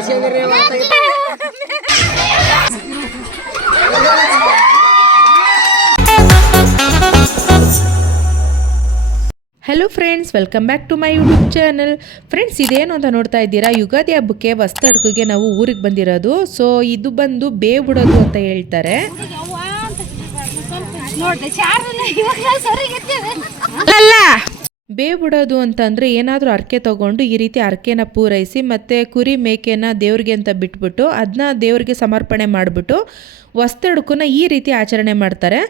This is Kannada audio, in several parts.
Hello friends, welcome back to my YouTube channel. Friends, ಇದೇನು ಅಂತ ನೋಡ್ತಾ ಇದ್ದೀರಾ, ಯುಗಾದಿ ಹಬ್ಬಕ್ಕೆ ಹೊಸದಡ್ಕಿಗೆ ನಾವು ಊರಿಗೆ ಬಂದಿರೋದು. ಸೊ ಇದು ಬಂದು ಬೇವು ಬಿಡೋದು ಅಂತ ಹೇಳ್ತಾರೆ. ಬೇವು ಬಿಡೋದು ಅಂತಂದರೆ ಏನಾದರೂ ಹರಕೆ ತೊಗೊಂಡು ಈ ರೀತಿ ಹರಕೆನ ಪೂರೈಸಿ ಮತ್ತು ಕುರಿ ಮೇಕೆನ ದೇವ್ರಿಗೆ ಅಂತ ಬಿಟ್ಬಿಟ್ಟು ಅದನ್ನ ದೇವ್ರಿಗೆ ಸಮರ್ಪಣೆ ಮಾಡಿಬಿಟ್ಟು ಹೊಸದಡ್ಕನ್ನ ಈ ರೀತಿ ಆಚರಣೆ ಮಾಡ್ತಾರೆ.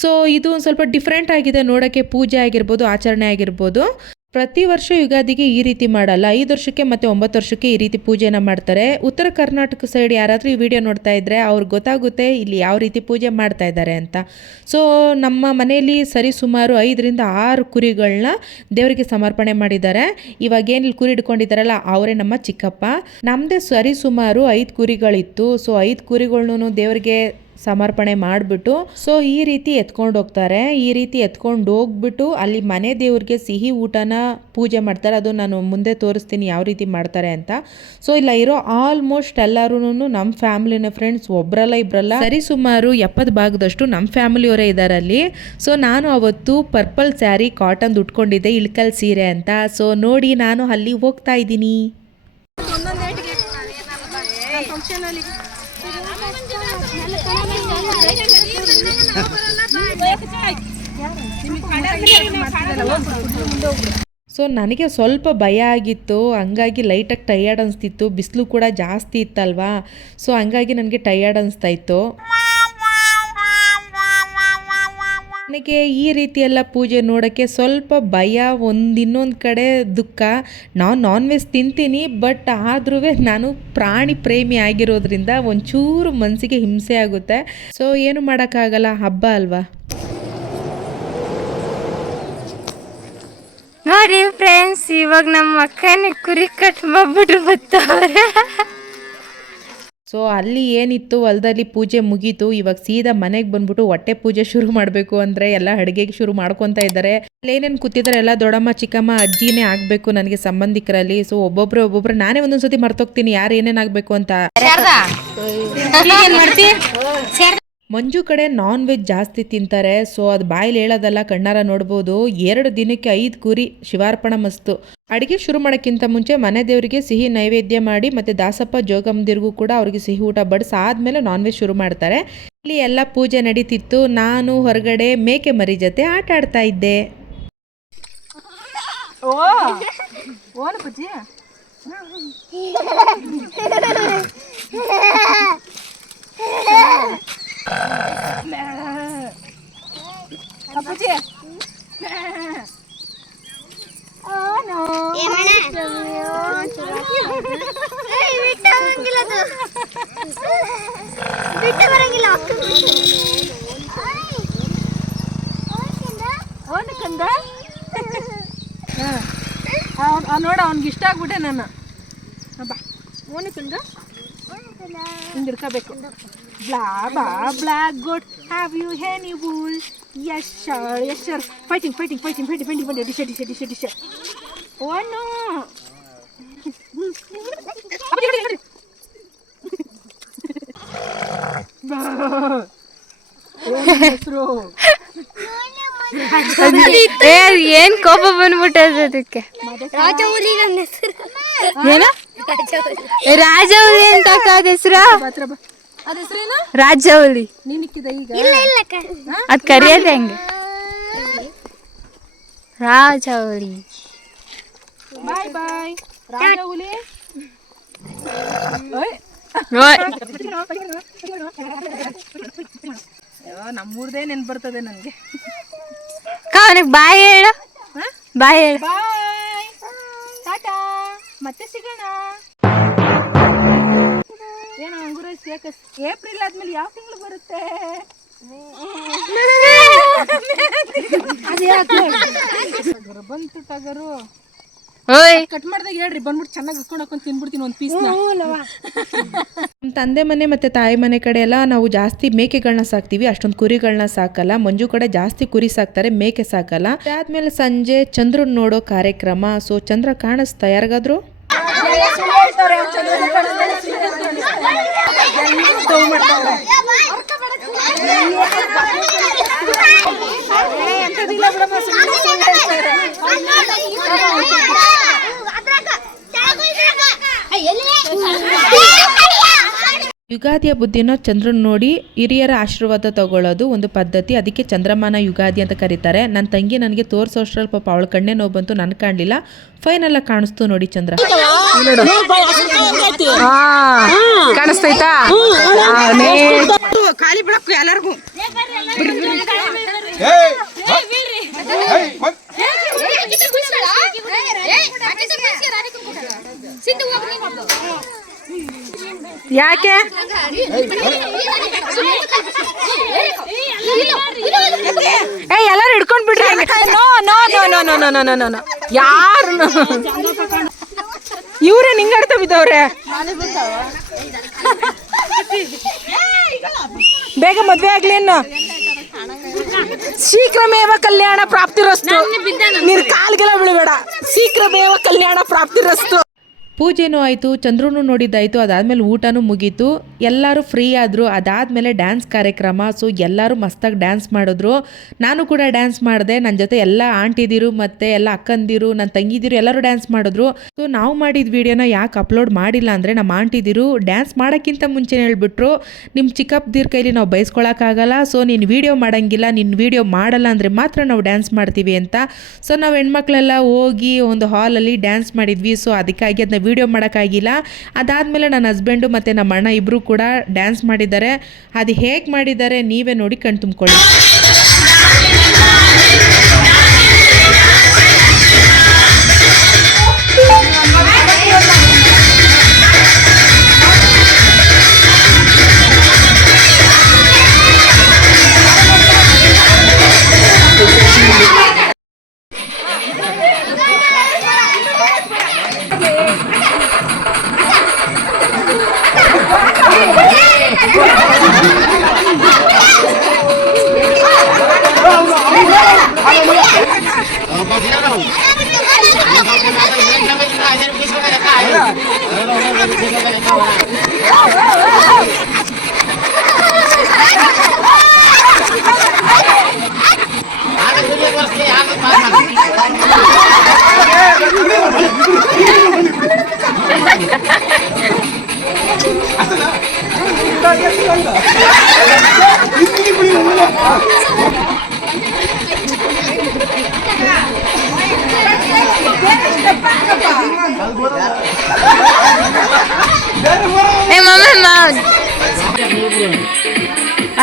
ಸೊ ಇದು ಒಂದು ಸ್ವಲ್ಪ ಡಿಫ್ರೆಂಟ್ ಆಗಿದೆ ನೋಡೋಕ್ಕೆ. ಪೂಜೆ ಆಗಿರ್ಬೋದು, ಆಚರಣೆ ಆಗಿರ್ಬೋದು. ಪ್ರತಿ ವರ್ಷ ಯುಗಾದಿಗೆ ಈ ರೀತಿ ಮಾಡಲ್ಲ. 5 ವರ್ಷಕ್ಕೆ ಮತ್ತು 9 ವರ್ಷಕ್ಕೆ ಈ ರೀತಿ ಪೂಜೆನ ಮಾಡ್ತಾರೆ. ಉತ್ತರ ಕರ್ನಾಟಕ ಸೈಡ್ ಯಾರಾದರೂ ಈ ವಿಡಿಯೋ ನೋಡ್ತಾ ಇದ್ದರೆ ಅವ್ರಿಗೆ ಗೊತ್ತಾಗುತ್ತೆ ಇಲ್ಲಿ ಯಾವ ರೀತಿ ಪೂಜೆ ಮಾಡ್ತಾ ಇದ್ದಾರೆ ಅಂತ. ಸೊ ನಮ್ಮ ಮನೆಯಲ್ಲಿ ಸರಿಸುಮಾರು 5 ರಿಂದ 6 ಕುರಿಗಳನ್ನ ದೇವರಿಗೆ ಸಮರ್ಪಣೆ ಮಾಡಿದ್ದಾರೆ. ಇವಾಗ ಏನಿಲ್ಲಿ ಕುರಿ ಇಟ್ಕೊಂಡಿದ್ದಾರಲ್ಲ ಅವರೇ ನಮ್ಮ ಚಿಕ್ಕಪ್ಪ. ನಮ್ಮದೇ ಸರಿಸುಮಾರು 5 ಕುರಿಗಳಿತ್ತು. ಸೊ 5 ಕುರಿಗಳನ್ನೂ ದೇವರಿಗೆ ಸಮರ್ಪಣೆ ಮಾಡಿಬಿಟ್ಟು ಸೊ ಈ ರೀತಿ ಎತ್ಕೊಂಡು ಹೋಗ್ತಾರೆ. ಈ ರೀತಿ ಎತ್ಕೊಂಡು ಹೋಗ್ಬಿಟ್ಟು ಅಲ್ಲಿ ಮನೆ ದೇವ್ರಿಗೆ ಸಿಹಿ ಊಟನ ಪೂಜೆ ಮಾಡ್ತಾರೆ. ಅದು ನಾನು ಮುಂದೆ ತೋರಿಸ್ತೀನಿ ಯಾವ ರೀತಿ ಮಾಡ್ತಾರೆ ಅಂತ. ಸೊ ಇಲ್ಲ ಇರೋ ಆಲ್ಮೋಸ್ಟ್ ಎಲ್ಲರೂ ನಮ್ಮ ಫ್ಯಾಮಿಲಿನ ಫ್ರೆಂಡ್ಸ್, ಒಬ್ರಲ್ಲ ಇಬ್ರಲ್ಲ, ಸರಿ ಸುಮಾರು 70 ಭಾಗದಷ್ಟು ನಮ್ಮ ಫ್ಯಾಮಿಲಿಯವರೇ ಇದ್ದಾರೆ ಅಲ್ಲಿ. ಸೊ ನಾನು ಅವತ್ತು ಪರ್ಪಲ್ ಸ್ಯಾರಿ ಕಾಟನ್ ಉಟ್ಕೊಂಡಿದ್ದೆ, ಇಳ್ಕಲ್ ಸೀರೆ ಅಂತ. ಸೊ ನೋಡಿ ನಾನು ಅಲ್ಲಿ ಹೋಗ್ತಾ ಇದ್ದೀನಿ. ಸೊ ನನಗೆ ಸ್ವಲ್ಪ ಭಯ ಆಗಿತ್ತು, ಹಂಗಾಗಿ ಲೈಟಾಗಿ ಟಯರ್ಡ್ ಅನಿಸ್ತಿತ್ತು. ಬಿಸಿಲು ಕೂಡ ಜಾಸ್ತಿ ಇತ್ತಲ್ವಾ, ಸೊ ಹಂಗಾಗಿ ನನಗೆ ಟಯರ್ಡ್ ಅನಿಸ್ತಾ ಇತ್ತು. ನನಗೆ ಈ ರೀತಿಯೆಲ್ಲ ಪೂಜೆ ನೋಡೋಕ್ಕೆ ಸ್ವಲ್ಪ ಭಯ, ಇನ್ನೊಂದು ಕಡೆ ದುಃಖ. ನಾನು ನಾನ್ ವೆಜ್ ತಿಂತೀನಿ, ಬಟ್ ಆದ್ರೂ ನಾನು ಪ್ರಾಣಿ ಪ್ರೇಮಿ ಆಗಿರೋದ್ರಿಂದ ಒಂಚೂರು ಮನಸ್ಸಿಗೆ ಹಿಂಸೆ ಆಗುತ್ತೆ. ಸೊ ಏನು ಮಾಡೋಕ್ಕಾಗಲ್ಲ, ಹಬ್ಬ ಅಲ್ವಾ. ನೋಡಿ ಫ್ರೆಂಡ್ಸ್, ಇವಾಗ ನಮ್ಮ ಅಕ್ಕನೇ ಕುರಿ ಕಟ್ ಮಾಡ್ಬಿಟ್ಟು ಬರ್ತಾವ್ರೆ. ಸೊ ಅಲ್ಲಿ ಏನಿತ್ತು ಹೊಲದಲ್ಲಿ ಪೂಜೆ ಮುಗೀತು. ಇವಾಗ ಸೀದಾ ಮನೆಗೆ ಬಂದ್ಬಿಟ್ಟು ಹೊಟ್ಟೆ ಪೂಜೆ ಶುರು ಮಾಡಬೇಕು ಅಂದರೆ ಎಲ್ಲ ಅಡುಗೆಗೆ ಶುರು ಮಾಡ್ಕೊತಾ ಇದ್ದಾರೆ. ಏನೇನು ಕೂತಿದ್ದಾರೆ ಎಲ್ಲ ದೊಡ್ಡಮ್ಮ, ಚಿಕ್ಕಮ್ಮ, ಅಜ್ಜಿನೇ ಆಗಬೇಕು ನನಗೆ ಸಂಬಂಧಿಕರಲ್ಲಿ. ಸೊ ಒಬ್ಬೊಬ್ರು ನಾನೇ ಒಂದೊಂದು ಸತಿ ಮರ್ತೋಗ್ತೀನಿ ಯಾರು ಏನೇನು ಆಗಬೇಕು ಅಂತ. ಮಂಜು ಕಡೆ ನಾನ್ ವೆಜ್ ಜಾಸ್ತಿ ತಿಂತಾರೆ. ಸೊ ಅದು ಬಾಯಲ್ಲಿ ಹೇಳೋದಲ್ಲ, ಕಣ್ಣಾರ ನೋಡ್ಬೋದು. 2 ದಿನಕ್ಕೆ 5 ಕುರಿ ಶಿವಾರ್ಪಣ ಮಸ್ತು. ಅಡುಗೆ ಶುರು ಮಾಡೋಕ್ಕಿಂತ ಮುಂಚೆ ಮನೆ ದೇವರಿಗೆ ಸಿಹಿ ನೈವೇದ್ಯ ಮಾಡಿ ಮತ್ತು ದಾಸಪ್ಪ ಜೋಗಮ್ಮದಿರಿಗೂ ಕೂಡ ಅವ್ರಿಗೆ ಸಿಹಿ ಊಟ ಬಡಿಸಾದ್ಮೇಲೆ ನಾನ್ ವೆಜ್ ಶುರು ಮಾಡ್ತಾರೆ. ಇಲ್ಲಿ ಎಲ್ಲ ಪೂಜೆ ನಡೀತಿತ್ತು. ನಾನು ಹೊರಗಡೆ ಮೇಕೆ ಮರಿ ಜೊತೆ ಆಟ ಆಡ್ತಾ ಇದ್ದೆ. ನೋಡ ಅವ್ನಿಗೆ ಇಷ್ಟ ಆಗ್ಬಿಟ್ಟೆ ನಾನು. ಬಾ ಓನಕ್ಕಂದ ಹಿಂಗಿಡ್ಕೋಬೇಕು. ಬ್ಲಾ baa black goat, have you any wool? Yes sir, yes sir. Fighting fighting fighting fighting fighting fighting ಡಿಶ ಡಿಶ ಡಿಶ ಡಿಶ. ಓನು ಏನ್ ಕೋಪ ಬಂದ್ಬಿಟ್ಟದ ಅದಕ್ಕೆ. ಏನ ರಾಜೌಲಿ ಅಂತ ಹೆಸರು? ರಾಜೌಲಿ. ಅದ್ ಕರಿಯೋದು ಹೆಂಗೆ? ರಾಜೌಲಿ. ಬಾಯ್ ಬಾಯ್ ರಾಜೌಲಿ. ನಮ್ಮೂರ್ದೇ ನೆನ್ಪು ಬರ್ತದೆ ನನಗೆ. ಅವನಿಗೆ ಬಾಯ್ ಹೇಳು, ಬಾಯ್ ಹೇಳು. ಬಾಯ್, ಟಾಟಾ, ಮತ್ತೆ ಸಿಗೋಣ. ಏನೋ ಅಂಗುರ ಏಪ್ರಿಲ್ ಆದ್ಮೇಲೆ ಯಾವ ತಿಂಗಳು ಬರುತ್ತೆ? ಬಂತು ಟಗರು. ಕಟ್ ಮಾಡ್ದಾಗ ಹೇಳ್ರಿ, ಬಂದ್ಬಿಟ್ಟು ಚೆನ್ನಾಗಿ ಹಾಕೊಂಡು ಹಾಕೊಂಡು ತಿನ್ಬಿಡ್ತೀನಿ ಒಂದು ಪೀಸ್. ನಮ್ಮ ತಂದೆ ಮನೆ ಮತ್ತು ತಾಯಿ ಮನೆ ಕಡೆ ಎಲ್ಲ ನಾವು ಜಾಸ್ತಿ ಮೇಕೆಗಳನ್ನ ಸಾಕ್ತೀವಿ, ಅಷ್ಟೊಂದು ಕುರಿಗಳನ್ನ ಸಾಕಲ್ಲ. ಮಂಜು ಕಡೆ ಜಾಸ್ತಿ ಕುರಿ ಸಾಕ್ತಾರೆ, ಮೇಕೆ ಸಾಕಲ್ಲ. ಅದಾದ್ಮೇಲೆ ಸಂಜೆ ಚಂದ್ರನ್ ನೋಡೋ ಕಾರ್ಯಕ್ರಮ. ಸೊ ಚಂದ್ರ ಕಾಣಿಸ್ತಾ ಯಾರಿಗಾದ್ರು? ಸ್ಟವ್ ಮಾಡ್ತಾವ್ರೆ. ಎಂತದಿಲ್ಲ ಬಿಡಮ್ಮ, ಸುಮ್ನೆ ಸುಳ್ಳು ಹೇಳ್ತಾರೆ. ಯುಗಾದಿಯ ಬುದ್ಧಿನ ಚಂದ್ರನ ನೋಡಿ ಹಿರಿಯರ ಆಶೀರ್ವಾದ ತಗೊಳ್ಳೋದು ಒಂದು ಪದ್ಧತಿ. ಅದಕ್ಕೆ ಚಂದ್ರಮಾನ ಯುಗಾದಿ ಅಂತ ಕರೀತಾರೆ. ನನ್ನ ತಂಗಿ ನನಗೆ ತೋರಿಸೋಷ್ಟ್ರಲ್ಲಿ ಪಾಪ ಅವಳ ಕಣ್ಣೆ ನೋವು ಬಂತು, ನನಗೆ ಕಾಣಲಿಲ್ಲ. ಫೈನಲ್ ಕಾಣಿಸ್ತು ನೋಡಿ ಚಂದ್ರ. ಕಾಣಿಸ್ತೈತಾ? ಖಾಲಿ ಬಿಡಕ್ಕು ಎಲ್ಲರಿಗೂ. ಯಾಕೆ ಎಲ್ಲರೂ ಹಿಡ್ಕೊಂಡ್ ಬಿಡ್ರಿ. ಯಾರು ಇವ್ರೆ ನಿಂಗಾಡ್ತಾ ಬಿದ್ದವ್ರೆ. ಬೇಗ ಮದ್ವೆ ಆಗ್ಲಿ ಅನ್ನು. ಶೀಘ್ರಮೇವ ಕಲ್ಯಾಣ ಪ್ರಾಪ್ತಿರಸ್ತು. ನೀನ್ ಕಾಲ್ಗೆಲ್ಲ ಬೀಳಬೇಡ. ಶೀಘ್ರಮೇವ ಕಲ್ಯಾಣ ಪ್ರಾಪ್ತಿರಸ್ತು. ಪೂಜೆನೂ ಆಯಿತು, ಚಂದ್ರನೂ ನೋಡಿದ್ದಾಯಿತು. ಅದಾದಮೇಲೆ ಊಟನೂ ಮುಗೀತು. ಎಲ್ಲರೂ ಫ್ರೀ ಆದರು. ಅದಾದಮೇಲೆ ಡ್ಯಾನ್ಸ್ ಕಾರ್ಯಕ್ರಮ. ಸೊ ಎಲ್ಲರೂ ಮಸ್ತಾಗಿ ಡ್ಯಾನ್ಸ್ ಮಾಡಿದ್ರು. ನಾನು ಕೂಡ ಡ್ಯಾನ್ಸ್ ಮಾಡಿದೆ. ನನ್ನ ಜೊತೆ ಎಲ್ಲ ಆಂಟಿದಿರು ಮತ್ತು ಎಲ್ಲ ಅಕ್ಕಂದಿರು, ನನ್ನ ತಂಗಿದಿರು ಎಲ್ಲರೂ ಡ್ಯಾನ್ಸ್ ಮಾಡಿದ್ರು. ಸೊ ನಾವು ಮಾಡಿದ ವಿಡಿಯೋನ ಯಾಕೆ ಅಪ್ಲೋಡ್ ಮಾಡಿಲ್ಲ ಅಂದರೆ ನಮ್ಮ ಆಂಟಿದಿರು ಡ್ಯಾನ್ಸ್ ಮಾಡೋಕ್ಕಿಂತ ಮುಂಚೆ ಹೇಳ್ಬಿಟ್ರು, ನಿಮ್ಮ ಚಿಕ್ಕಪ್ಪದಿರ ಕೈಲಿ ನಾವು ಬಯಸ್ಕೊಳಕ್ಕಾಗಲ್ಲ. ಸೊ ನೀನು ವೀಡಿಯೋ ಮಾಡೋಂಗಿಲ್ಲ, ನಿನ್ನ ವೀಡಿಯೋ ಮಾಡಲ್ಲ ಅಂದರೆ ಮಾತ್ರ ನಾವು ಡ್ಯಾನ್ಸ್ ಮಾಡ್ತೀವಿ ಅಂತ. ಸೊ ನಾವು ಹೆಣ್ಮಕ್ಳೆಲ್ಲ ಹೋಗಿ ಒಂದು ಹಾಲಲ್ಲಿ ಡ್ಯಾನ್ಸ್ ಮಾಡಿದ್ವಿ. ಸೊ ಅದಕ್ಕಾಗಿ ಅದನ್ನ ವೀಡಿಯೋ ಮಾಡೋಕ್ಕಾಗಿಲ್ಲ. ಅದಾದಮೇಲೆ ನನ್ನ ಹಸ್ಬೆಂಡು ಮತ್ತು ನಮ್ಮ ಅಣ್ಣ ಇಬ್ಬರು ಕೂಡ ಡ್ಯಾನ್ಸ್ ಮಾಡಿದ್ದಾರೆ. ಅದು ಹೇಗೆ ಮಾಡಿದ್ದಾರೆ ನೀವೇ ನೋಡಿ ಕಣ್ ತುಂಬ್ಕೊಳ್ಳಿ.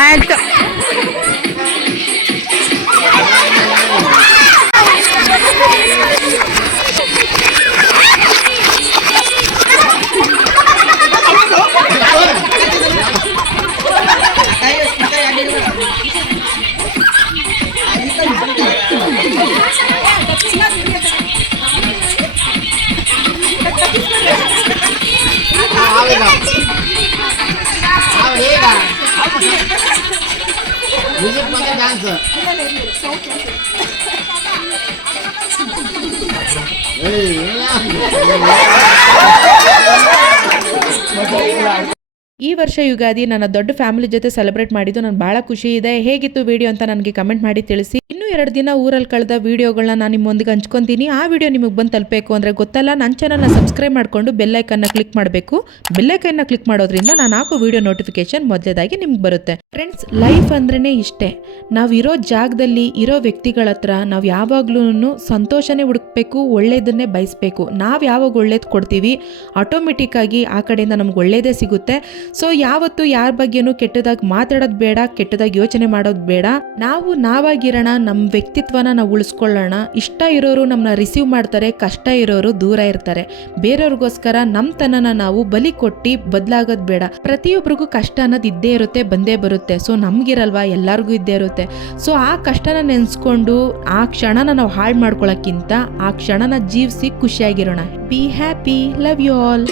ಆಯ್ತು. ಈ ವರ್ಷ ಯುಗಾದಿ ನನ್ನ ದೊಡ್ಡ ಫ್ಯಾಮಿಲಿ ಜೊತೆ ಸೆಲೆಬ್ರೇಟ್ ಮಾಡಿದ್ದು ನನಗೆ ಭಾಳ ಖುಷಿ ಇದೆ. ಹೇಗಿತ್ತು ವಿಡಿಯೋ ಅಂತ ನನಗೆ ಕಮೆಂಟ್ ಮಾಡಿ ತಿಳಿಸಿ. ಇನ್ನೂ 2 ದಿನ ಊರಲ್ಲಿ ಕಳೆದ ವಿಡಿಯೋಗಳನ್ನ ನಾನು ನಿಮ್ಮೊಂದಿಗೆ ಹಂಚ್ಕೊತೀನಿ. ಆ ವಿಡಿಯೋ ನಿಮಗೆ ಬಂದು ತಲುಪಬೇಕು ಅಂದರೆ ಗೊತ್ತಲ್ಲ, ನನ್ನ ಚಾನಲ್ನ ಸಬ್ಸ್ಕ್ರೈಬ್ ಮಾಡಿಕೊಂಡು ಬೆಲ್ಲೈಕನ್ನ ಕ್ಲಿಕ್ ಮಾಡಬೇಕು. ಬೆಲ್ಲೈಕನ್ನ ಕ್ಲಿಕ್ ಮಾಡೋದ್ರಿಂದ ನಾನು ಹಾಕೋ ವಿಡಿಯೋ ನೋಟಿಫಿಕೇಶನ್ ಮೊದಲೇದಾಗಿ ನಿಮ್ಗೆ ಬರುತ್ತೆ. ಫ್ರೆಂಡ್ಸ್, ಲೈಫ್ ಅಂದ್ರೇ ಇಷ್ಟೇ. ನಾವು ಇರೋ ಜಾಗದಲ್ಲಿ ಇರೋ ವ್ಯಕ್ತಿಗಳ ಹತ್ರ ನಾವು ಯಾವಾಗ್ಲೂ ಸಂತೋಷನೇ ಹುಡುಕ್ಬೇಕು, ಒಳ್ಳೇದನ್ನೇ ಬಯಸಬೇಕು. ನಾವು ಯಾವಾಗ ಒಳ್ಳೇದು ಕೊಡ್ತೀವಿ ಆಟೋಮೆಟಿಕ್ಕಾಗಿ ಆ ಕಡೆಯಿಂದ ನಮ್ಗೆ ಒಳ್ಳೇದೇ ಸಿಗುತ್ತೆ. ಸೊ ಯಾವತ್ತು ಯಾರ ಬಗ್ಗೆನೂ ಕೆಟ್ಟದಾಗಿ ಮಾತಾಡೋದು ಬೇಡ, ಕೆಟ್ಟದಾಗಿ ಯೋಚನೆ ಮಾಡೋದು ಬೇಡ. ನಾವು ನಾವಾಗಿರೋಣ, ನಮ್ಮ ವ್ಯಕ್ತಿತ್ವನ ನಾವು ಉಳಿಸ್ಕೊಳ್ಳೋಣ. ಇಷ್ಟ ಇರೋರು ನಮ್ಮನ್ನ ರಿಸೀವ್ ಮಾಡ್ತಾರೆ, ಕಷ್ಟ ಇರೋರು ದೂರ ಇರ್ತಾರೆ. ಬೇರೆಯವ್ರಿಗೋಸ್ಕರ ನಮ್ಮ ತನನ ನಾವು ಬಲಿ ಕೊಟ್ಟು ಬದಲಾಗೋದು ಬೇಡ. ಪ್ರತಿಯೊಬ್ಬರಿಗೂ ಕಷ್ಟ ಅನ್ನೋದು ಇದ್ದೇ ಇರುತ್ತೆ, ಬಂದೇ ಬರುತ್ತೆ. ಸೊ ನಮಗಿರಲ್ವಾ, ಎಲ್ಲರಿಗೂ ಇದ್ದೇ ಇರುತ್ತೆ. ಸೊ ಆ ಕಷ್ಟನ ನೆನೆಸ್ಕೊಂಡು ಆ ಕ್ಷಣನ ನಾವು ಹಾಳು ಮಾಡ್ಕೊಳ್ಳೋಕ್ಕಿಂತ ಆ ಕ್ಷಣನ ಜೀವಿಸಿ ಖುಷಿಯಾಗಿರೋಣ. Be happy. Love you all.